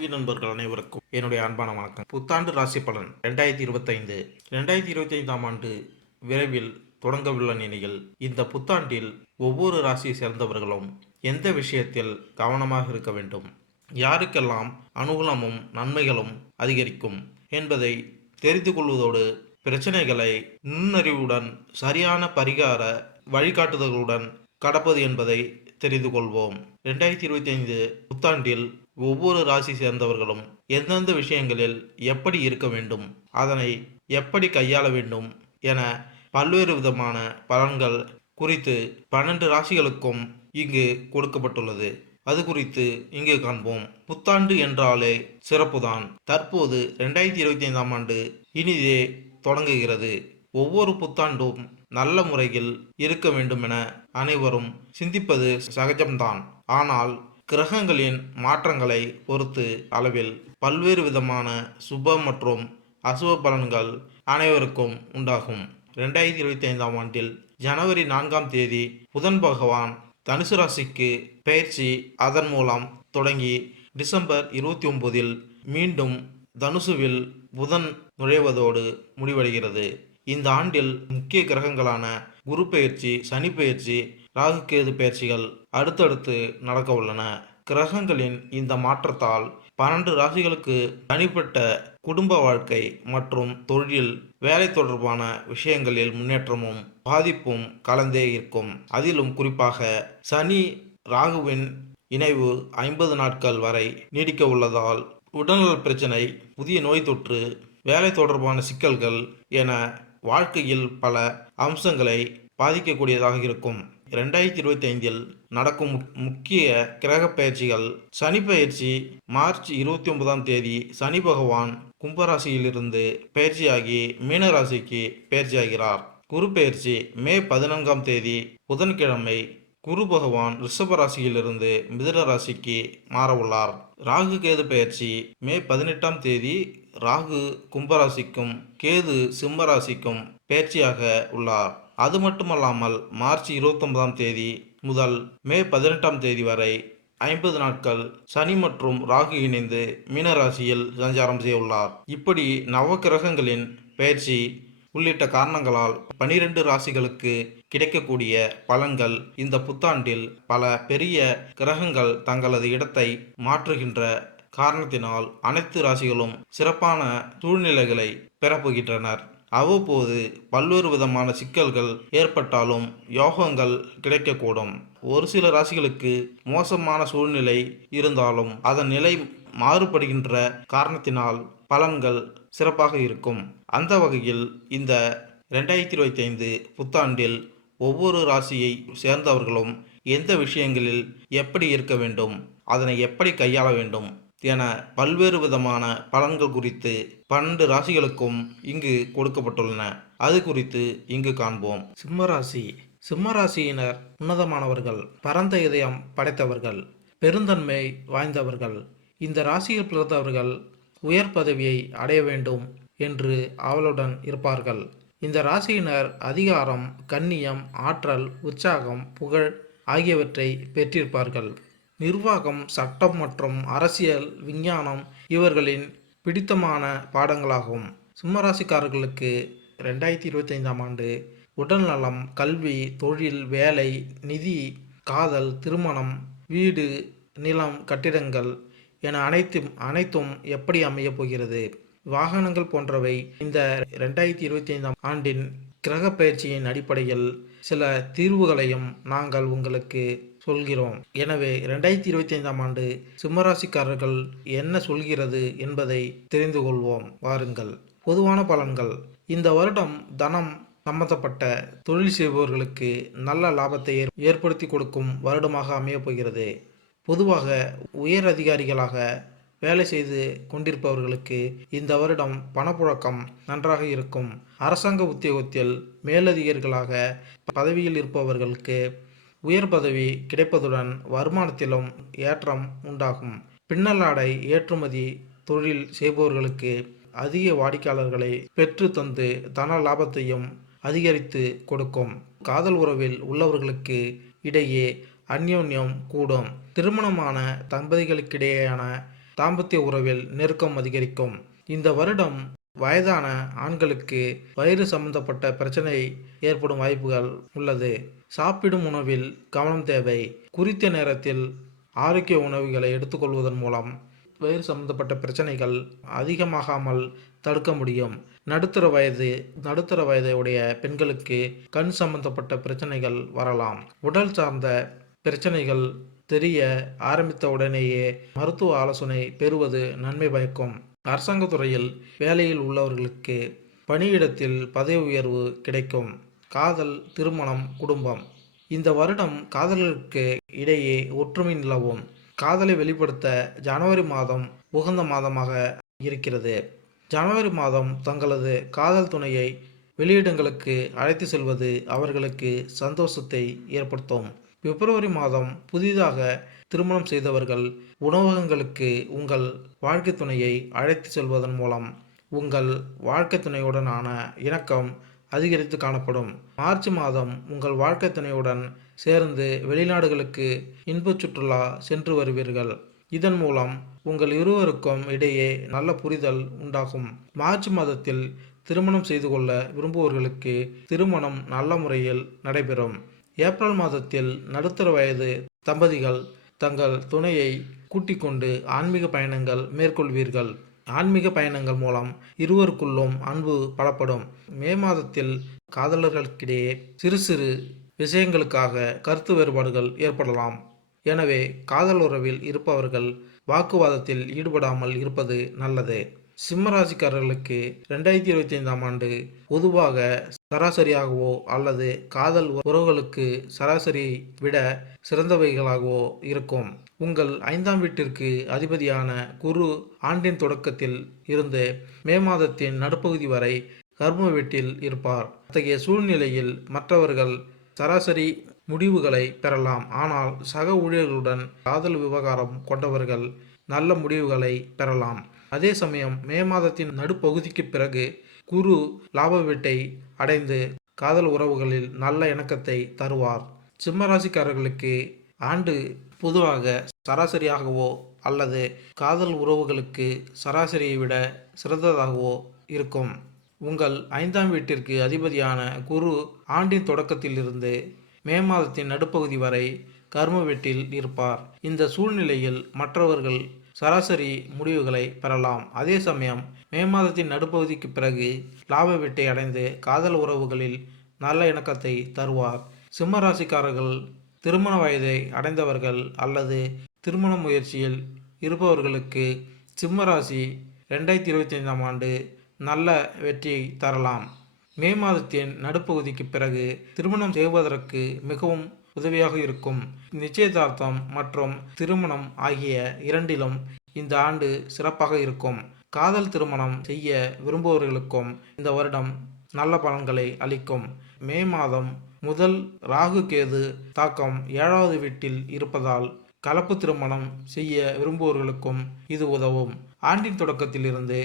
ஆன்மீக நண்பர்கள் அனைவருக்கும் என்னுடைய அன்பான வணக்கம். புத்தாண்டு ராசி பலன் ரெண்டாயிரத்தி இருபத்தைந்து. ரெண்டாயிரத்தி இருபத்தி ஐந்தாம் ஆண்டு விரைவில் தொடங்கவுள்ள நிலையில் இந்த புத்தாண்டில் ஒவ்வொரு ராசியை சேர்ந்தவர்களும் எந்த விஷயத்தில் கவனமாக இருக்க வேண்டும்? யாருக்கெல்லாம் அனுகூலமும் நன்மைகளும் அதிகரிக்கும் என்பதை தெரிந்து கொள்வதோடு பிரச்சனைகளை நுண்ணறிவுடன் சரியான பரிகார வழிகாட்டுதல்களுடன் கடப்பது என்பதை தெரிந்து கொள்வோம். ரெண்டாயிரத்தி இருபத்தி ஐந்து புத்தாண்டில் ஒவ்வொரு ராசி சேர்ந்தவர்களும் எந்தெந்த விஷயங்களில் எப்படி இருக்க வேண்டும் அதனை எப்படி கையாள வேண்டும் என பல்வேறு விதமான பலன்கள் குறித்து பன்னெண்டு ராசிகளுக்கும் இங்கு கொடுக்கப்பட்டுள்ளது. அது குறித்து இங்கு காண்போம். புத்தாண்டு என்றாலே சிறப்புதான். தற்போது ரெண்டாயிரத்தி இருபத்தி ஐந்தாம் ஆண்டு இனிதே தொடங்குகிறது. ஒவ்வொரு புத்தாண்டும் நல்ல முறையில் இருக்க வேண்டும் என அனைவரும் சிந்திப்பது சகஜம்தான். ஆனால் கிரகங்களின் மாற்றங்களை பொறுத்து அளவில் பல்வேறு விதமான சுப மற்றும் அசுப பலன்கள் அனைவருக்கும் உண்டாகும். ரெண்டாயிரத்தி இருபத்தி ஐந்தாம் ஆண்டில் ஜனவரி நான்காம் தேதி புதன் பகவான் தனுசு ராசிக்கு பயிற்சி அதன் மூலம் தொடங்கி டிசம்பர் இருபத்தி ஒன்பதில் மீண்டும் தனுசுவில் புதன் நுழைவதோடு முடிவடைகிறது. இந்த ஆண்டில் முக்கிய கிரகங்களான குரு பெயர்ச்சி சனி பெயர்ச்சி ராகு கேது பெயர்ச்சிகள் அடுத்தடுத்து நடக்க உள்ளன. கிரகங்களின் இந்த மாற்றத்தால் பன்னெண்டு ராசிகளுக்கு தனிப்பட்ட குடும்ப வாழ்க்கை மற்றும் தொழில் வேலை தொடர்பான விஷயங்களில் முன்னேற்றமும் பாதிப்பும் கலந்தே இருக்கும். அதிலும் குறிப்பாக சனி ராகுவின் இணைவு ஐம்பது நாட்கள் வரை நீடிக்க உள்ளதால் உடல்நல பிரச்சனை புதிய நோய் தொற்று வேலை தொடர்பான சிக்கல்கள் என வாழ்க்கையில் பல அம்சங்களை பாதிக்கக்கூடியதாக இருக்கும். ரெண்டாயிரத்தி இருபத்தி ஐந்தில் நடக்கும் முக்- முக்கிய கிரக பயிற்சிகள் சனி பயிற்சி மார்ச் இருபத்தி ஒன்பதாம் தேதி சனி பகவான் கும்பராசியிலிருந்து பயிற்சியாகி மீனராசிக்கு பயிற்சியாகிறார். குரு பயிற்சி மே பதினான்காம் தேதி புதன்கிழமை குரு பகவான் ரிஷப ராசியிலிருந்து மிதுன ராசிக்கு மாறவுள்ளார். ராகு கேது பயிற்சி மே பதினெட்டாம் தேதி ராகு கும்பராசிக்கும் கேது சிம்மராசிக்கும் பெயர்ச்சியாக உள்ளார். அது மட்டுமல்லாமல் மார்ச் இருபத்தொன்பதாம் தேதி முதல் மே பதினெட்டாம் தேதி வரை ஐம்பது நாட்கள் சனி மற்றும் ராகு இணைந்து மீனராசியில் சஞ்சாரம் செய்ய உள்ளார் இப்படி நவக்கிரகங்களின் பயிற்சி உள்ளிட்ட காரணங்களால் பனிரெண்டு ராசிகளுக்கு கிடைக்கக்கூடிய பலன்கள் இந்த புத்தாண்டில் பல பெரிய கிரகங்கள் தங்களது இடத்தை மாற்றுகின்ற காரணத்தினால் அனைத்து ராசிகளும் சிறப்பான சூழ்நிலைகளை பெறப்போகின்றனர். அவ்வப்போது பல்வேறு விதமான சிக்கல்கள் ஏற்பட்டாலும் யோகங்கள் கிடைக்கக்கூடும். ஒரு சில ராசிகளுக்கு மோசமான சூழ்நிலை இருந்தாலும் அதன் நிலை மாறுபடுகின்ற காரணத்தினால் பலன்கள் சிறப்பாக இருக்கும். அந்த வகையில் இந்த ரெண்டாயிரத்தி இருபத்தி ஐந்து புத்தாண்டில் ஒவ்வொரு ராசியை சேர்ந்தவர்களும் எந்த விஷயங்களில் எப்படி இருக்க வேண்டும் அதனை எப்படி கையாள வேண்டும் என பல்வேறு விதமான பலன்கள் குறித்து பன்னெண்டு ராசிகளுக்கும் இங்கு கொடுக்கப்பட்டுள்ளன. அது குறித்து இங்கு காண்போம். சிம்மராசி. சிம்மராசியினர் உன்னதமானவர்கள் பரந்த இதயம் படைத்தவர்கள் பெருந்தன்மை வாய்ந்தவர்கள். இந்த ராசியில் பிறந்தவர்கள் உயர் பதவியை அடைய வேண்டும் என்று அவளுடன் இருப்பார்கள். இந்த ராசியினர் அதிகாரம் கண்ணியம் ஆற்றல் உற்சாகம் புகழ் ஆகியவற்றை பெற்றிருப்பார்கள். நிர்வாகம் சட்டம் மற்றும் அரசியல் விஞ்ஞானம் இவர்களின் பிடித்தமான பாடங்களாகும். சிம்மராசிக்காரர்களுக்கு ரெண்டாயிரத்தி இருபத்தைந்தாம் ஆண்டு உடல்நலம் கல்வி தொழில் வேலை நிதி காதல் திருமணம் வீடு நிலம் கட்டிடங்கள் என அனைத்தும் அனைத்தும் எப்படி அமையப் போகிறது? வாகனங்கள் போன்றவை இந்த ரெண்டாயிரத்தி இருபத்தி ஐந்தாம் ஆண்டின் கிரக பயிற்சியின் அடிப்படையில் சில தீர்வுகளையும் நாங்கள் உங்களுக்கு சொல்கிறோம். எனவே ரெண்டாயிரத்தி இருபத்தி ஐந்தாம் ஆண்டு சிம்மராசிக்காரர்கள் என்ன சொல்கிறது என்பதை தெரிந்து கொள்வோம். வாருங்கள். பொதுவான பலன்கள். இந்த வருடம் தனம் சம்பந்தப்பட்ட தொழில் செய்பவர்களுக்கு நல்ல லாபத்தை ஏற்படுத்தி கொடுக்கும் வருடமாக அமையப் போகிறது. பொதுவாக உயர் அதிகாரிகளாக வேலை செய்து கொண்டிருப்பவர்களுக்கு இந்த வருடம் பணப்புழக்கம் நன்றாக இருக்கும். அரசாங்க உத்தியோகத்தில் மேலதிகாரிகளாக பதவியில் இருப்பவர்களுக்கு உயர் பதவி கிடைப்பதுடன் வருமானத்திலும் ஏற்றம் உண்டாகும். பின்னலாடை ஏற்றுமதி தொழில் செய்பவர்களுக்கு அதிக வாடிக்கையாளர்களை பெற்று தந்து தன லாபத்தையும் அதிகரித்து கொடுக்கும். காதல் உறவில் உள்ளவர்களுக்கு இடையே அந்யோன்யம் கூடும். திருமணமான தம்பதிகளுக்கிடையேயான தாம்பத்திய உறவில் நெருக்கம் அதிகரிக்கும். இந்த வருடம் வயதான ஆண்களுக்கு வயிறு சம்பந்தப்பட்ட பிரச்சனை ஏற்படும் வாய்ப்புகள் உள்ளது. சாப்பிடும் உணவில் கவனம் தேவை. குறித்த நேரத்தில் ஆரோக்கிய உணவுகளை எடுத்துக்கொள்வதன் மூலம் வயிறு சம்பந்தப்பட்ட பிரச்சனைகள் அதிகமாகாமல் தடுக்க முடியும். நடுத்தர வயது நடுத்தர வயதை உடைய பெண்களுக்கு கண் சம்பந்தப்பட்ட பிரச்சனைகள் வரலாம். உடல் சார்ந்த பிரச்சனைகள் தெரிய ஆரம்பித்த உடனேயே மருத்துவ ஆலோசனை பெறுவது நன்மை பயக்கும். அரசாங்கத் துறையில் வேலையில் உள்ளவர்களுக்கு பணியிடத்தில் பதவி உயர்வு கிடைக்கும். காதல் திருமணம் குடும்பம். இந்த வருடம் காதலர்களுக்கு இடையே ஒற்றுமை நிலவும். காதலை வெளிப்படுத்த ஜனவரி மாதம் உகந்த மாதமாக இருக்கிறது. ஜனவரி மாதம் தங்களது காதல் துணையை வெளியிடங்களுக்கு அழைத்து செல்வது அவர்களுக்கு சந்தோஷத்தை ஏற்படுத்தும். பிப்ரவரி மாதம் புதிதாக திருமணம் செய்தவர்கள் உணவகங்களுக்கு உங்கள் வாழ்க்கை துணையை அழைத்து செல்வதன் மூலம் உங்கள் வாழ்க்கை துணையுடனான இணக்கம் அதிகரித்து காணப்படும். மார்ச் மாதம் உங்கள் வாழ்க்கை துணையுடன் சேர்ந்து வெளிநாடுகளுக்கு இன்பச் சுற்றுலா சென்று வருவீர்கள். இதன் மூலம் உங்கள் இருவருக்கும் இடையே நல்ல புரிதல் உண்டாகும். மார்ச் மாதத்தில் திருமணம் செய்து கொள்ள விரும்புவோர்களுக்கு திருமணம் நல்ல முறையில் நடைபெறும். ஏப்ரல் மாதத்தில் நடுத்தர வயது தம்பதிகள் தங்கள் துணையை கூட்டிக் கொண்டு ஆன்மீக பயணங்கள் மேற்கொள்வீர்கள். ஆன்மீக பயணங்கள் மூலம் இருவருக்குள்ளும் அன்பு பலப்படும். மே மாதத்தில் காதலர்களுக்கிடையே சிறு சிறு விஷயங்களுக்காக கருத்து வேறுபாடுகள் ஏற்படலாம். எனவே காதல் உறவில் இருப்பவர்கள் வாக்குவாதத்தில் ஈடுபடாமல் இருப்பது நல்லது. சிம்மராசிக்காரர்களுக்கு ரெண்டாயிரத்தி இருபத்தி ஐந்தாம் ஆண்டு பொதுவாக சராசரியாகவோ அல்லது காதல் உறவுகளுக்கு சராசரியை விட சிறந்தவைகளாகவோ இருக்கும். உங்கள் ஐந்தாம் வீட்டிற்கு அதிபதியான குரு ஆண்டின் தொடக்கத்தில் இருந்து மே மாதத்தின் நடுப்பகுதி வரை கர்ம வீட்டில் இருப்பார். அத்தகைய சூழ்நிலையில் மற்றவர்கள் சராசரி முடிவுகளை பெறலாம். ஆனால் சக ஊழியர்களுடன் காதல் விவகாரம் கொண்டவர்கள் நல்ல முடிவுகளை பெறலாம். அதே சமயம் மே மாதத்தின் நடுப்பகுதிக்கு பிறகு குரு லாப வீட்டை அடைந்து காதல் உறவுகளில் நல்ல இணக்கத்தை தருவார். சிம்மராசிக்காரர்களுக்கு ஆண்டு பொதுவாக சராசரியாகவோ அல்லது காதல் உறவுகளுக்கு சராசரியை விட சிறந்ததாகவோ இருக்கும். உங்கள் ஐந்தாம் வீட்டிற்கு அதிபதியான குரு ஆண்டின் தொடக்கத்திலிருந்து மே மாதத்தின் நடுப்பகுதி வரை கர்ம வீட்டில் இருப்பார். இந்த சூழ்நிலையில் மற்றவர்கள் சராசரி முடிவுகளை பெறலாம். அதே சமயம் மே மாதத்தின் நடுப்பகுதிக்கு பிறகு லாப வீட்டை அடைந்து காதல் உறவுகளில் நல்ல இணக்கத்தை தருவார். சிம்ம ராசிக்காரர்கள் திருமண வயதை அடைந்தவர்கள் அல்லது திருமண முயற்சியில் இருப்பவர்களுக்கு சிம்ம ராசி ரெண்டாயிரத்தி இருபத்தி ஐந்தாம் ஆண்டு நல்ல வெற்றியை தரலாம். மே மாதத்தின் நடுப்பகுதிக்கு பிறகு திருமணம் செய்வதற்கு மிகவும் உதவியாக இருக்கும். நிச்சயதார்த்தம் மற்றும் திருமணம் ஆகிய இரண்டிலும் இந்த ஆண்டு சிறப்பாக இருக்கும். காதல் திருமணம் செய்ய விரும்புபவர்களுக்கும் இந்த வருடம் நல்ல பலன்களை அளிக்கும். மே மாதம் முதல் ராகு கேது தாக்கம் ஏழாவது வீட்டில் இருப்பதால் கலப்பு திருமணம் செய்ய விரும்புவோர்களுக்கும் இது உதவும். ஆண்டின் தொடக்கத்திலிருந்து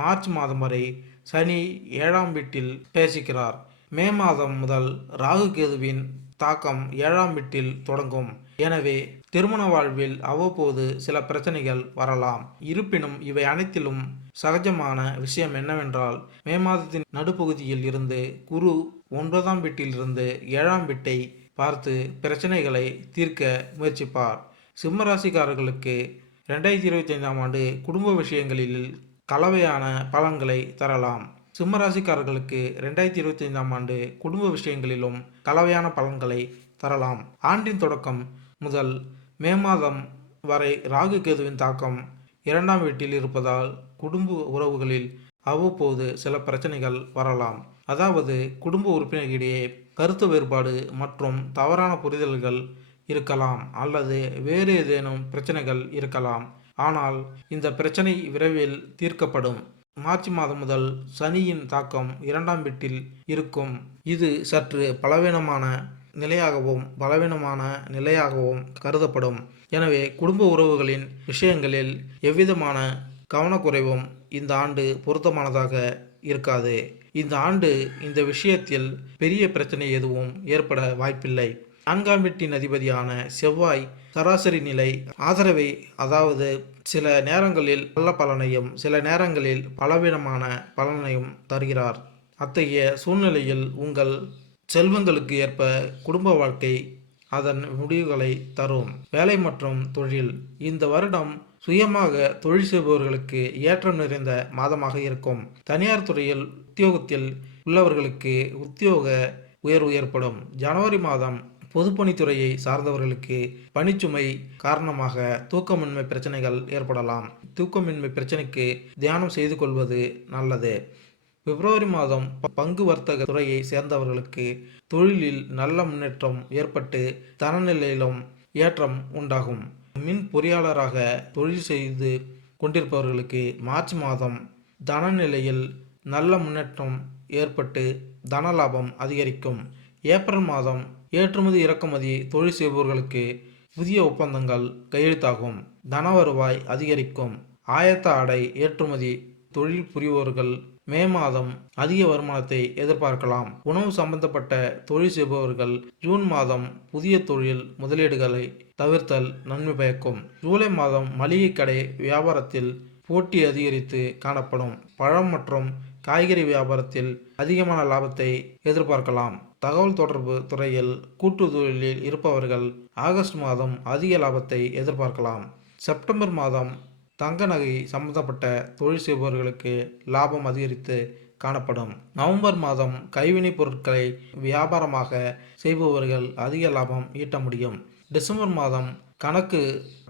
மார்ச் மாதம் வரை சனி ஏழாம் வீட்டில் பேசிக்கிறார் மே மாதம் முதல் ராகு கேதுவின் தாக்கம் ஏழாம் வீட்டில் தொடங்கும். எனவே திருமண வாழ்வில் அவ்வப்போது சில பிரச்சனைகள் வரலாம். இருப்பினும் இவை அனைத்திலும் சகஜமான விஷயம் என்னவென்றால் மே மாதத்தின் நடுப்பகுதியில் இருந்து குரு ஒன்பதாம் வீட்டிலிருந்து ஏழாம் வீட்டை பார்த்து பிரச்சனைகளை தீர்க்க முயற்சிப்பார். சிம்மராசிக்காரர்களுக்கு ரெண்டாயிரத்தி இருபத்தி ஐந்தாம் ஆண்டு குடும்ப விஷயங்களில் கலவையான பலன்களை தரலாம். சிம்மராசிக்காரர்களுக்கு ரெண்டாயிரத்தி இருபத்தி ஐந்தாம் ஆண்டு குடும்ப விஷயங்களிலும் கலவையான பலன்களை தரலாம். ஆண்டின் தொடக்கம் முதல் மே மாதம் வரை ராகு கேதுவின் தாக்கம் இரண்டாம் வீட்டில் இருப்பதால் குடும்ப உறவுகளில் அவ்வப்போது சில பிரச்சனைகள் வரலாம். அதாவது குடும்ப உறுப்பினர்களிடையே கருத்து வேறுபாடு மற்றும் தவறான புரிதல்கள் இருக்கலாம் அல்லது வேறு ஏதேனும் பிரச்சனைகள் இருக்கலாம். ஆனால் இந்த பிரச்சனை விரைவில் தீர்க்கப்படும். மார்ச் மாதம் முதல் சனியின் தாக்கம் இரண்டாம் வீட்டில் இருக்கும். இது சற்று பலவீனமான நிலையாகவும் பலவீனமான நிலையாகவும் கருதப்படும். எனவே குடும்ப உறவுகளின் விஷயங்களில் எவ்விதமான கவனக்குறைவும் இந்த ஆண்டு பொருத்தமானதாக இருக்காது. இந்த ஆண்டு இந்த விஷயத்தில் பெரிய பிரச்சனை எதுவும் ஏற்பட வாய்ப்பில்லை. நான்காம் வீட்டின் அதிபதியான செவ்வாய் சராசரி நிலை ஆதரவை அதாவது சில நேரங்களில் நல்ல பலனையும் சில நேரங்களில் பலவிதமான பலனையும் தருகிறார். அத்தகைய சூழ்நிலையில் உங்கள் செல்வங்களுக்கு ஏற்ப குடும்ப வாழ்க்கை அதன் முடிவுகளை தரும். வேலை மற்றும் தொழில் இந்த வருடம் சுயமாக தொழில் செய்பவர்களுக்கு ஏற்றம் நிறைந்த மாதமாக இருக்கும். தனியார் துறையில் உத்தியோகத்தில் உள்ளவர்களுக்கு உத்தியோக உயர்வு ஏற்படும். ஜனவரி மாதம் பொதுப்பணித்துறையை சார்ந்தவர்களுக்கு பணிச்சுமை காரணமாக தூக்கமின்மை பிரச்சனைகள் ஏற்படலாம். தூக்கமின்மை பிரச்சனைக்கு தியானம் செய்து கொள்வது நல்லது. பிப்ரவரி மாதம் பங்கு வர்த்தக துறையை சேர்ந்தவர்களுக்கு தொழிலில் நல்ல முன்னேற்றம் ஏற்பட்டு தனநிலையிலும் ஏற்றம் உண்டாகும். மின் பொறியாளராக தொழில் செய்து கொண்டிருப்பவர்களுக்கு மார்ச் மாதம் தனநிலையில் நல்ல முன்னேற்றம் ஏற்பட்டு தன லாபம் அதிகரிக்கும். ஏப்ரல் மாதம் ஏற்றுமதி இறக்குமதி தொழில் செய்பவர்களுக்கு புதிய ஒப்பந்தங்கள் கையெழுத்தாகும். தன வருவாய் அதிகரிக்கும். ஆயத்த ஆடை ஏற்றுமதி தொழில் புரிவோர்கள் மே மாதம் அதிக வருமானத்தை எதிர்பார்க்கலாம். உணவு சம்பந்தப்பட்ட தொழில் செய்பவர்கள் ஜூன் மாதம் புதிய தொழில் முதலீடுகளை தவிர்த்தல் நன்மை பயக்கும். ஜூலை மாதம் மளிகை கடை வியாபாரத்தில் போட்டி அதிகரித்து காணப்படும். பழம் மற்றும் காய்கறி வியாபாரத்தில் அதிகமான லாபத்தை எதிர்பார்க்கலாம். தகவல் தொடர்பு துறையில் கூட்டு தொழிலில் இருப்பவர்கள் ஆகஸ்ட் மாதம் அதிக லாபத்தை எதிர்பார்க்கலாம். செப்டம்பர் மாதம் தங்க நகை சம்பந்தப்பட்ட தொழில் செய்பவர்களுக்கு லாபம் அதிகரித்து காணப்படும். நவம்பர் மாதம் கைவினைப் பொருட்களை வியாபாரமாக செய்பவர்கள் அதிக லாபம் ஈட்ட முடியும். டிசம்பர் மாதம் கணக்கு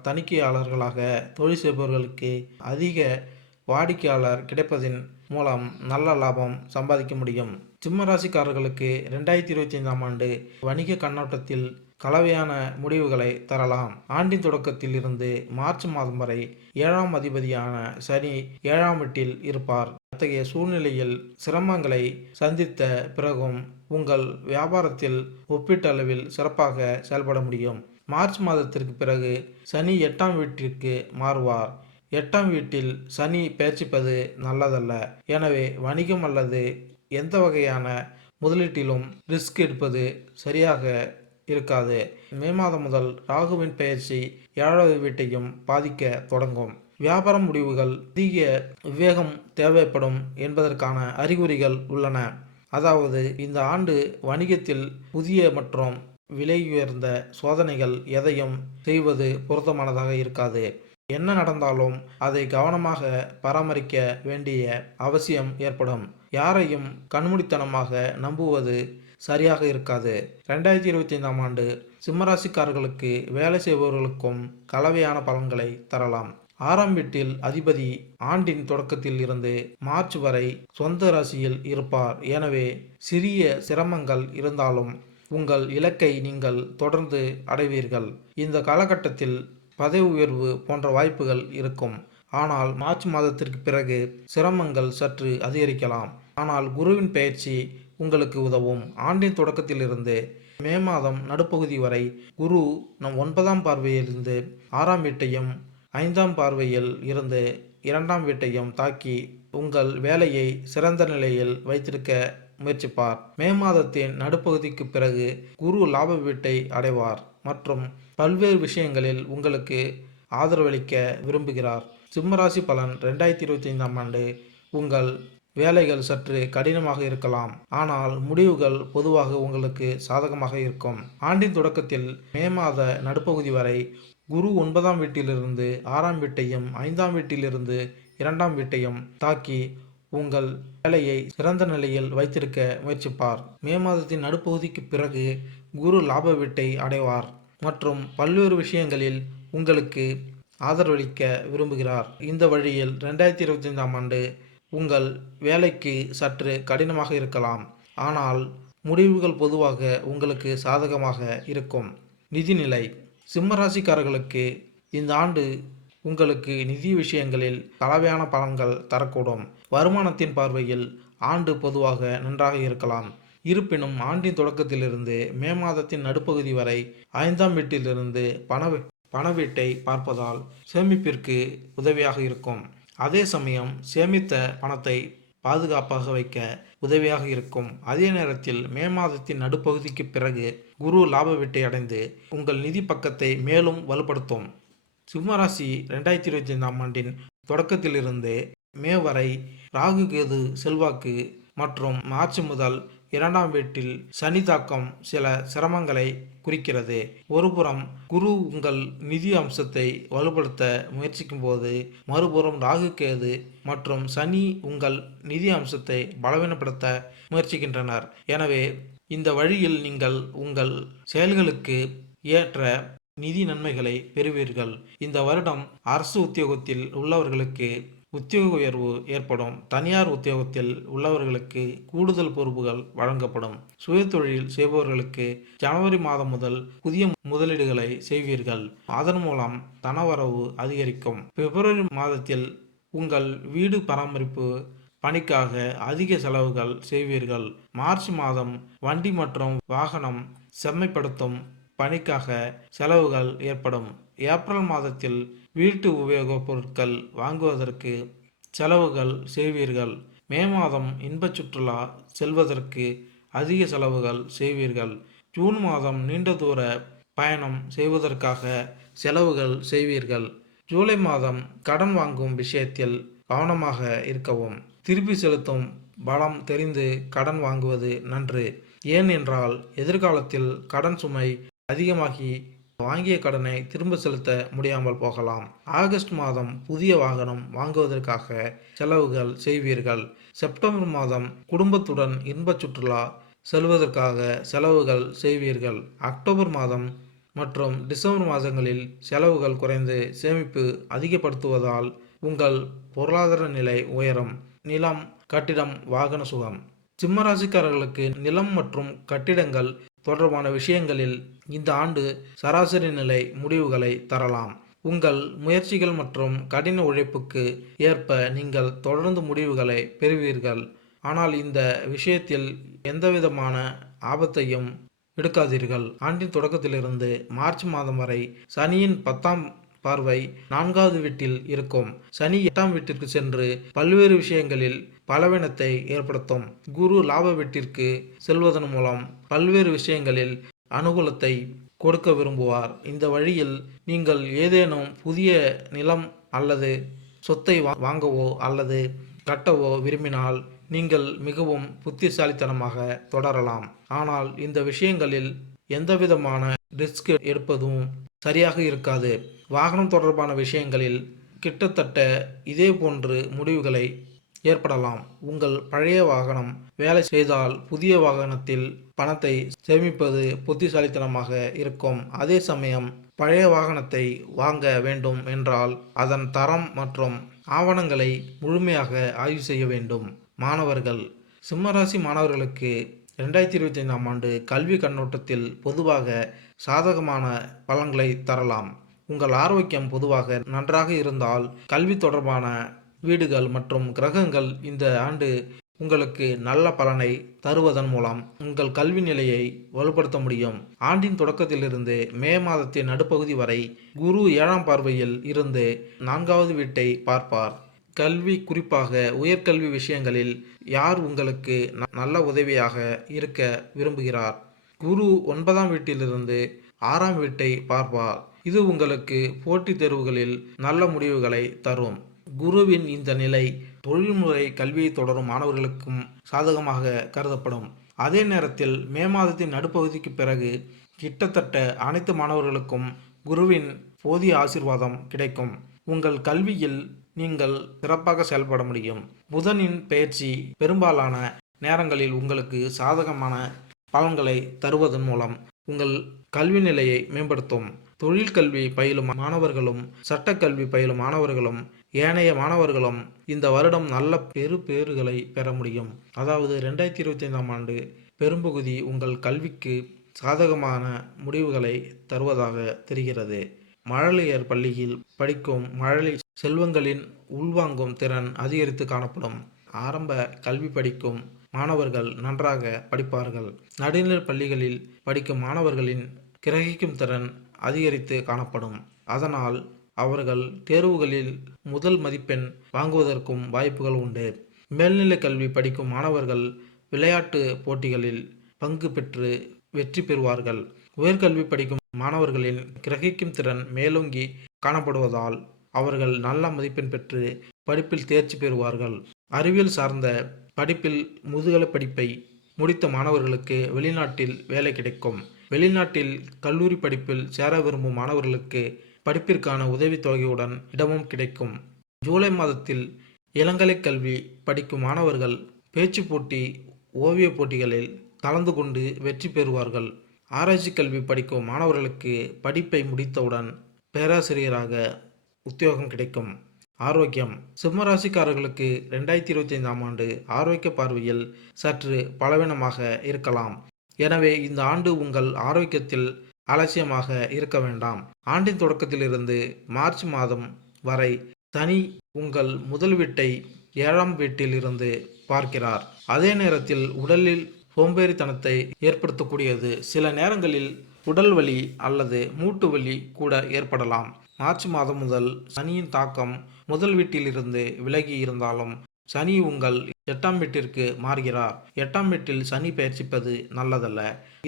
தணிக்கையாளர்களாக தொழில் செய்பவர்களுக்கு அதிக வாடிக்கையாளர் கிடைப்பதின் மூலம் நல்ல லாபம் சம்பாதிக்க முடியும். சிம்ம ராசிக்காரர்களுக்கு ரெண்டாயிரத்தி இருபத்தி ஐந்தாம் ஆண்டு வணிக கண்ணோட்டத்தில் கலவையான முடிவுகளை தரலாம். ஆண்டின் தொடக்கத்தில் இருந்து மார்ச் மாதம் வரை ஏழாம் அதிபதியான சனி ஏழாம் வீட்டில் இருப்பார். அத்தகைய சூழ்நிலையில் சிரமங்களை சந்தித்த பிறகும் உங்கள் வியாபாரத்தில் ஒப்பீட்டளவில் சிறப்பாக செயல்பட முடியும். மார்ச் மாதத்திற்கு பிறகு சனி எட்டாம் வீட்டிற்கு மாறுவார். எட்டாம் வீட்டில் சனி பேச்சிப்பது நல்லதல்ல. எனவே வணிகம் அல்லது எந்த வகையான முதலீட்டிலும் ரிஸ்க் எடுப்பது சரியாக இருக்காது. மே மாதம் முதல் ராகுவின் பெயர்ச்சி ஏழாவது வீட்டையும் பாதிக்க தொடங்கும். வியாபார முடிவுகள் அதிக விவேகம் தேவைப்படும் என்பதற்கான அறிகுறிகள் உள்ளன. அதாவது இந்த ஆண்டு வணிகத்தில் புதிய மற்றும் விலை உயர்ந்த சோதனைகள் எதையும் செய்வது பொருத்தமானதாக இருக்காது. என்ன நடந்தாலும் அதை கவனமாக பராமரிக்க வேண்டிய அவசியம் ஏற்படும். யாரையும் கண்மூடித்தனமாக நம்புவது சரியாக இருக்காது. ரெண்டாயிரத்தி இருபத்தி ஐந்தாம் ஆண்டு சிம்மராசிக்காரர்களுக்கு வேலை செய்பவர்களுக்கும் கலவையான பலன்களை தரலாம். ஆறாம் வீட்டில் அதிபதி ஆண்டின் தொடக்கத்தில் இருந்து மார்ச் வரை சொந்த ராசியில் இருப்பார். எனவே சிறிய சிரமங்கள் இருந்தாலும் உங்கள் இலக்கை நீங்கள் தொடர்ந்து அடைவீர்கள். இந்த காலகட்டத்தில் பதவி உயர்வு போன்ற வாய்ப்புகள் இருக்கும். ஆனால் மார்ச் மாதத்திற்கு பிறகு சிரமங்கள் சற்று அதிகரிக்கலாம். ஆனால் குருவின் பயிற்சி உங்களுக்கு உதவும். ஆண்டின் தொடக்கத்திலிருந்து மே மாதம் நடுப்பகுதி வரை குரு நம் ஒன்பதாம் பார்வையிலிருந்து ஆறாம் வீட்டையும் ஐந்தாம் பார்வையில் இருந்து இரண்டாம் வீட்டையும் தாக்கி உங்கள் வேலையை சிறந்த நிலையில் வைத்திருக்க முயற்சிப்பார். மே மாதத்தின் நடுப்பகுதிக்கு பிறகு குரு லாப வீட்டை அடைவார் மற்றும் பல்வேறு விஷயங்களில் உங்களுக்கு ஆதரவளிக்க விரும்புகிறார். சிம்மராசி பலன் ரெண்டாயிரத்தி இருபத்தி ஐந்தாம் ஆண்டு. உங்கள் வேலைகள் சற்று கடினமாக இருக்கலாம். ஆனால் முடிவுகள் பொதுவாக உங்களுக்கு சாதகமாக இருக்கும். ஆண்டின் தொடக்கத்தில் மே மாத நடுப்பகுதி வரை குரு ஒன்பதாம் வீட்டிலிருந்து ஆறாம் வீட்டையும் ஐந்தாம் வீட்டிலிருந்து இரண்டாம் வீட்டையும் தாக்கி உங்கள் வேலையை சிறந்த நிலையில் வைத்திருக்க முயற்சிப்பார். மே மாதத்தின் நடுப்பகுதிக்கு பிறகு குரு லாப வீட்டை அடைவார். மற்றும் பல்வேறு விஷயங்களில் உங்களுக்கு ஆதரவளிக்க விரும்புகிறார். இந்த வழியில் ரெண்டாயிரத்தி இருபத்தி ஐந்தாம் ஆண்டு உங்கள் வேலைக்கு சற்று கடினமாக இருக்கலாம். ஆனால் முடிவுகள் பொதுவாக உங்களுக்கு சாதகமாக இருக்கும். நிதிநிலை சிம்மராசிக்காரர்களுக்கு இந்த ஆண்டு உங்களுக்கு நிதி விஷயங்களில் கலவையான பலன்கள் தரக்கூடும். வருமானத்தின் பார்வையில் ஆண்டு பொதுவாக நன்றாக இருக்கலாம். இருப்பினும் ஆண்டின் தொடக்கத்திலிருந்து மே மாதத்தின் நடுப்பகுதி வரை ஐந்தாம் வீட்டிலிருந்து பண பண வீட்டை பார்ப்பதால் சேமிப்பிற்கு உதவியாக இருக்கும். அதே சமயம் சேமித்த பணத்தை பாதுகாப்பாக வைக்க உதவியாக இருக்கும். அதே நேரத்தில் மே மாதத்தின் நடுப்பகுதிக்கு பிறகு குரு லாப வீட்டை அடைந்து உங்கள் நிதி பக்கத்தை மேலும் வலுப்படுத்தும். சிம்மராசி ரெண்டாயிரத்தி இருபத்தி ஐந்தாம் ஆண்டின் தொடக்கத்திலிருந்து மே வரை ராகு கேது செல்வாக்கு மற்றும் மார்ச் முதல் இரண்டாம் வீட்டில் சனி தாக்கம் சில சிரமங்களை குறிக்கிறது. ஒருபுறம் குரு உங்கள் நிதி அம்சத்தை வலுப்படுத்த முயற்சிக்கும் போது மறுபுறம் ராகு கேது மற்றும் சனி உங்கள் நிதி அம்சத்தை பலவீனப்படுத்த முயற்சிக்கின்றனர். எனவே இந்த வழியில் நீங்கள் உங்கள் செயல்களுக்கு ஏற்ற நிதி நன்மைகளை பெறுவீர்கள். இந்த வருடம் அரசு உத்தியோகத்தில் உள்ளவர்களுக்கு உத்தியோக உயர்வு ஏற்படும். தனியார் உத்தியோகத்தில் உள்ளவர்களுக்கு கூடுதல் பொறுப்புகள் வழங்கப்படும். சுயதொழில் செய்பவர்களுக்கு ஜனவரி மாதம் முதல் புதிய முதலீடுகளை செய்வீர்கள். அதன் மூலம் தனவரவு அதிகரிக்கும். பிப்ரவரி மாதத்தில் உங்கள் வீடு பராமரிப்பு பணிக்காக அதிக செலவுகள் செய்வீர்கள். மார்ச் மாதம் வண்டி மற்றும் வாகனம் செம்மைப்படுத்தும் பணிக்காக செலவுகள் ஏற்படும். ஏப்ரல் மாதத்தில் வீட்டு உபயோகப் பொருட்கள் வாங்குவதற்கு செலவுகள் செய்வீர்கள். மே மாதம் இன்பச் சுற்றுலா செல்வதற்கு அதிக செலவுகள் செய்வீர்கள். ஜூன் மாதம் நீண்ட தூர பயணம் செய்வதற்காக செலவுகள் செய்வீர்கள். ஜூலை மாதம் கடன் வாங்கும் விஷயத்தில் கவனமாக இருக்கவும் திருப்பி செலுத்தும் பலம் தெரிந்து கடன் வாங்குவது நன்று. ஏனென்றால் எதிர்காலத்தில் கடன் சுமை அதிகமாகி வாங்கிய கடனை திரும்ப செலுத்த முடியாமல் போகலாம். ஆகஸ்ட் மாதம் புதிய வாகனம் வாங்குவதற்காக செலவுகள் செய்வீர்கள். செப்டம்பர் மாதம் குடும்பத்துடன் இன்பச் சுற்றுலா செல்வதற்காக செலவுகள் செய்வீர்கள். அக்டோபர் மாதம் மற்றும் டிசம்பர் மாதங்களில் செலவுகள் குறைந்து சேமிப்பு அதிகப்படுத்துவதால் உங்கள் பொருளாதார நிலை உயரும். நிலம் கட்டிடம் வாகன சுகம். சிம்மராசிக்காரர்களுக்கு நிலம் மற்றும் கட்டிடங்கள் தொடர்பான விஷயங்களில் இந்த ஆண்டு சராசரி நிலை முடிவுகளை தரலாம். உங்கள் முயற்சிகள் மற்றும் கடின உழைப்புக்கு ஏற்ப நீங்கள் தொடர்ந்து முடிவுகளை பெறுவீர்கள். ஆனால் இந்த விஷயத்தில் எந்தவிதமான ஆபத்தையும் எடுக்காதீர்கள். ஆண்டின் தொடக்கத்திலிருந்து மார்ச் மாதம் வரை சனியின் பத்தாம் பார்வை நான்காவது வீட்டில் இருக்கும். சனி எட்டாம் வீட்டிற்கு சென்று பல்வேறு விஷயங்களில் பலவீனத்தை ஏற்படுத்தும். குரு லாப வீட்டிற்கு செல்வதன் மூலம் பல்வேறு விஷயங்களில் அனுகூலத்தை கொடுக்க விரும்புவார். இந்த வழியில் நீங்கள் ஏதேனும் புதிய நிலம் அல்லது சொத்தை வா- வாங்கவோ அல்லது கட்டவோ விரும்பினால் நீங்கள் மிகவும் புத்திசாலித்தனமாக தொடரலாம். ஆனால் இந்த விஷயங்களில் எந்தவிதமான ரிஸ்க் எடுப்பதும் சரியாக இருக்காது. வாகனம் தொடர்பான விஷயங்களில் கிட்டத்தட்ட இதே போன்று முடிவுகளை ஏற்படலாம். உங்கள் பழைய வாகனம் வேலை செய்தால் புதிய வாகனத்தில் பணத்தை சேமிப்பது புத்திசாலித்தனமாக இருக்கும். அதே சமயம் பழைய வாகனத்தை வாங்க வேண்டும் என்றால் அதன் தரம் மற்றும் ஆவணங்களை முழுமையாக ஆய்வு செய்ய வேண்டும். மாணவர்கள் சிம்மராசி மாணவர்களுக்கு ரெண்டாயிரத்தி இருபத்தி ஐந்தாம் ஆண்டு கல்வி கண்ணோட்டத்தில் பொதுவாக சாதகமான பலன்களை தரலாம். உங்கள் ஆரோக்கியம் பொதுவாக நன்றாக இருந்தால் கல்வி தொடர்பான வீடுகள் மற்றும் கிரகங்கள் இந்த ஆண்டு உங்களுக்கு நல்ல பலனை தருவதன் மூலம் உங்கள் கல்வி நிலையை வலுப்படுத்த முடியும். ஆண்டின் தொடக்கத்திலிருந்து மே மாதத்தின் நடுப்பகுதி வரை குரு ஏழாம் பார்வையில் இருந்து நான்காவது வீட்டை பார்ப்பார். கல்வி குறிப்பாக உயர்கல்வி விஷயங்களில் யார் உங்களுக்கு ந- நல்ல உதவியாக இருக்க விரும்புகிறார்? குரு ஒன்பதாம் வீட்டிலிருந்து ஆறாம் வீட்டை பார்ப்பார். இது உங்களுக்கு போட்டித் தேர்வுகளில் நல்ல முடிவுகளை தரும். குருவின் இந்த நிலை தொழில்முறை கல்வியை தொடரும் மாணவர்களுக்கும் சாதகமாக கருதப்படும். அதே நேரத்தில் மே மாதத்தின் நடுப்பகுதிக்கு பிறகு கிட்டத்தட்ட அனைத்து மாணவர்களுக்கும் குருவின் போதிய ஆசீர்வாதம் கிடைக்கும். உங்கள் கல்வியில் நீங்கள் சிறப்பாக செயல்பட முடியும். புதனின் பயிற்சி பெரும்பாலான நேரங்களில் உங்களுக்கு சாதகமான பலன்களை தருவதன் மூலம் உங்கள் கல்வி நிலையை மேம்படுத்தும். தொழில் கல்வி பயிலும் மாணவர்களும் சட்டக்கல்வி பயிலும் மாணவர்களும் ஏனைய மாணவர்களும் இந்த வருடம் நல்ல பெரு பேறுகளை பெற முடியும். அதாவது ரெண்டாயிரத்தி இருபத்தி ஐந்தாம் ஆண்டு பெரும்பகுதி உங்கள் கல்விக்கு சாதகமான முடிவுகளை தருவதாக தெரிகிறது. மழலையர் பள்ளியில் படிக்கும் மழலை செல்வங்களின் உள்வாங்கும் திறன் அதிகரித்து காணப்படும். ஆரம்ப கல்வி படிக்கும் மாணவர்கள் நன்றாக படிப்பார்கள். நடுநிலை பள்ளிகளில் படிக்கும் மாணவர்களின் கிரகிக்கும் திறன் அதிகரித்து காணப்படும். அதனால் அவர்கள் தேர்வுகளில் முதல் மதிப்பெண் வாங்குவதற்கும் வாய்ப்புகள் உண்டு. மேல்நிலை கல்வி படிக்கும் மாணவர்கள் விளையாட்டு போட்டிகளில் பங்கு பெற்று வெற்றி பெறுவார்கள். உயர்கல்வி படிக்கும் மாணவர்களின் கிரகிக்கும் திறன் மேலோங்கி காணப்படுவதால் அவர்கள் நல்ல மதிப்பெண் பெற்று படிப்பில் தேர்ச்சி பெறுவார்கள். அறிவியல் சார்ந்த படிப்பில் முதுகலை படிப்பை முடித்த மாணவர்களுக்கு வெளிநாட்டில் வேலை கிடைக்கும். வெளிநாட்டில் கல்லூரி படிப்பில் சேர விரும்பும் மாணவர்களுக்கு படிப்பிற்கான உதவித்தொகையுடன் இடமும் கிடைக்கும். ஜூலை மாதத்தில் இளங்கலை கல்வி படிக்கும் மாணவர்கள் பேச்சு போட்டி ஓவியப் போட்டிகளில் கலந்து கொண்டு வெற்றி பெறுவார்கள். ஆராய்ச்சி கல்வி படிக்கும் மாணவர்களுக்கு படிப்பை முடித்தவுடன் பேராசிரியராக உத்தியோகம் கிடைக்கும். ஆரோக்கியம். சிம்மராசிக்காரர்களுக்கு ரெண்டாயிரத்தி இருபத்தி ஐந்தாம் ஆண்டு ஆரோக்கிய பார்வையில் சற்று பலவீனமாக இருக்கலாம். எனவே இந்த ஆண்டு உங்கள் ஆரோக்கியத்தில் அலட்சியமாக இருக்க வேண்டாம். ஆண்டின் தொடக்கத்திலிருந்து மார்ச் மாதம் வரை சனி உங்கள் முதல் வீட்டை ஏழாம் வீட்டில் இருந்து பார்க்கிறார். அதே நேரத்தில் உடலில் சோம்பேறித்தனத்தை ஏற்படுத்தக்கூடியது. சில நேரங்களில் உடல் வலி அல்லது மூட்டு வலி கூட ஏற்படலாம். மார்ச் மாதம் முதல் சனியின் தாக்கம் முதல் வீட்டிலிருந்து விலகி இருந்தாலும் சனி உங்கள் எட்டாம் வீட்டிற்கு மாறுகிறார். எட்டாம் வீட்டில் சனி பயிற்சிப்பது நல்லதல்ல.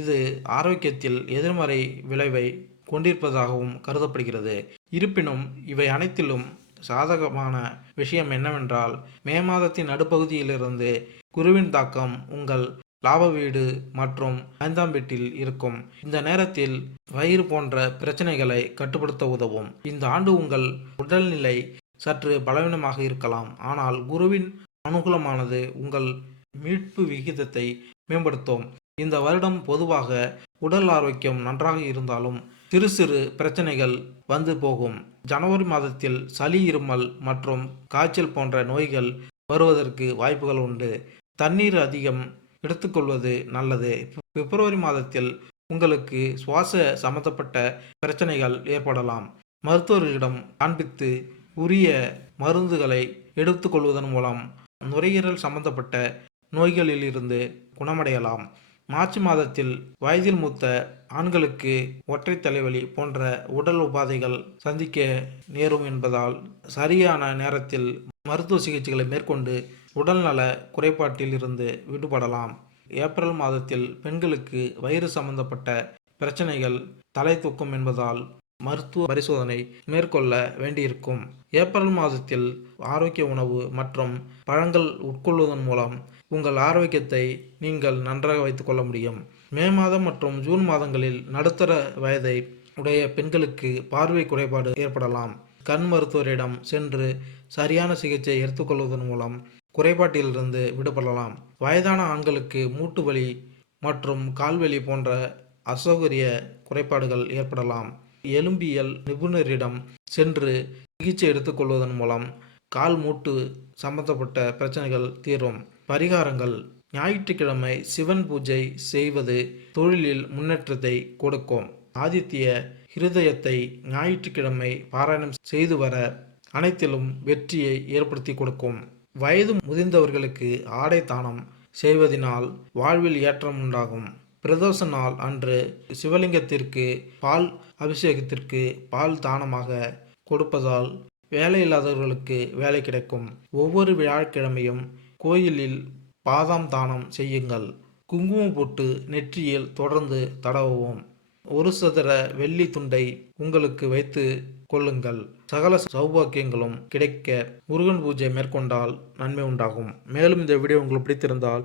இது ஆரோக்கியத்தில் எதிர்மறை விளைவை கொண்டிருப்பதாகவும் கருதப்படுகிறது. இருப்பினும் இவை அனைத்திலும் சாதகமான விஷயம் என்னவென்றால் மே மாதத்தின் நடுப்பகுதியிலிருந்து குருவின் தாக்கம் உங்கள் லாப வீடு மற்றும் ஐந்தாம் வீட்டில் இருக்கும். இந்த நேரத்தில் வயிறு போன்ற பிரச்சனைகளை கட்டுப்படுத்த உதவும். இந்த ஆண்டு உங்கள் உடல்நிலை சற்று பலவீனமாக இருக்கலாம். ஆனால் குருவின் அனுகூலமானது உங்கள் மீட்பு விகிதத்தை மேம்படுத்தும். இந்த வருடம் பொதுவாக உடல் ஆரோக்கியம் நன்றாக இருந்தாலும் சிறு சிறு பிரச்சனைகள் வந்து போகும். ஜனவரி மாதத்தில் சளி இருமல் மற்றும் காய்ச்சல் போன்ற நோய்கள் வருவதற்கு வாய்ப்புகள் உண்டு. தண்ணீர் அதிகம் எடுத்துக்கொள்வது நல்லது. பிப்ரவரி மாதத்தில் உங்களுக்கு சுவாச சம்பந்தப்பட்ட பிரச்சனைகள் ஏற்படலாம். மருத்துவர்களிடம் காண்பித்து உரிய மருந்துகளை எடுத்துக்கொள்வதன் மூலம் நுரையீரல் சம்பந்தப்பட்ட நோய்களிலிருந்து குணமடையலாம். மார்ச் மாதத்தில் வயதில் மூத்த ஆண்களுக்கு ஒற்றை தலைவலி போன்ற உடல் உபாதைகள் சந்திக்க நேரும் என்பதால் சரியான நேரத்தில் மருத்துவ சிகிச்சைகளை மேற்கொண்டு உடல்நல குறைபாட்டில் இருந்து விடுபடலாம். ஏப்ரல் மாதத்தில் பெண்களுக்கு வயிறு சம்பந்தப்பட்ட பிரச்சனைகள் தலை தூக்கும் என்பதால் மருத்துவ பரிசோதனை மேற்கொள்ள வேண்டியிருக்கும். ஏப்ரல் மாதத்தில் ஆரோக்கிய உணவு மற்றும் பழங்கள் உட்கொள்வதன் மூலம் உங்கள் ஆரோக்கியத்தை நீங்கள் நன்றாக வைத்துக்கொள்ள முடியும். மே மாதம் மற்றும் ஜூன் மாதங்களில் நடுத்தர வயதை உடைய பெண்களுக்கு பார்வை குறைபாடு ஏற்படலாம். கண் மருத்துவரிடம் சென்று சரியான சிகிச்சை எடுத்துக்கொள்வதன் மூலம் குறைபாட்டிலிருந்து விடுபடலாம். வயதான ஆண்களுக்கு மூட்டு வலி மற்றும் கால்வலி போன்ற அசௌகரிய குறைபாடுகள் ஏற்படலாம். எலும்பியல் நிபுணரிடம் சென்று சிகிச்சை எடுத்துக்கொள்வதன் மூலம் கால் மூட்டு சம்பந்தப்பட்ட பிரச்சனைகள் தீரும். பரிகாரங்கள். ஞாயிற்றுக்கிழமை சிவன் பூஜை செய்வது தொழிலில் முன்னேற்றத்தை கொடுக்கும். ஆதித்ய ஹிருதயத்தை ஞாயிற்றுக்கிழமை பாராயணம் செய்து வர அனைத்திலும் வெற்றியை ஏற்படுத்தி கொடுக்கும். வயது முதிர்ந்தவர்களுக்கு ஆடை தானம் செய்வதனால் வாழ்வில் ஏற்றம் உண்டாகும். பிரதோஷ நாள் அன்று சிவலிங்கத்திற்கு பால் அபிஷேகத்திற்கு பால் தானமாக கொடுப்பதால் வேலை இல்லாதவர்களுக்கு வேலை கிடைக்கும். ஒவ்வொரு வியாழக்கிழமையும் கோயிலில் பாதாம் தானம் செய்யுங்கள். குங்குமம் போட்டு நெற்றியில் தொடர்ந்து தடவுவோம். ஒரு சதுர வெள்ளி துண்டை உங்களுக்கு வைத்து கொள்ளுங்கள். சகல சௌபாக்கியங்களும் கிடைக்க முருகன் பூஜை மேற்கொண்டால் நன்மை உண்டாகும். மேலும் இந்த வீடியோ உங்களுக்கு பிடித்திருந்தால்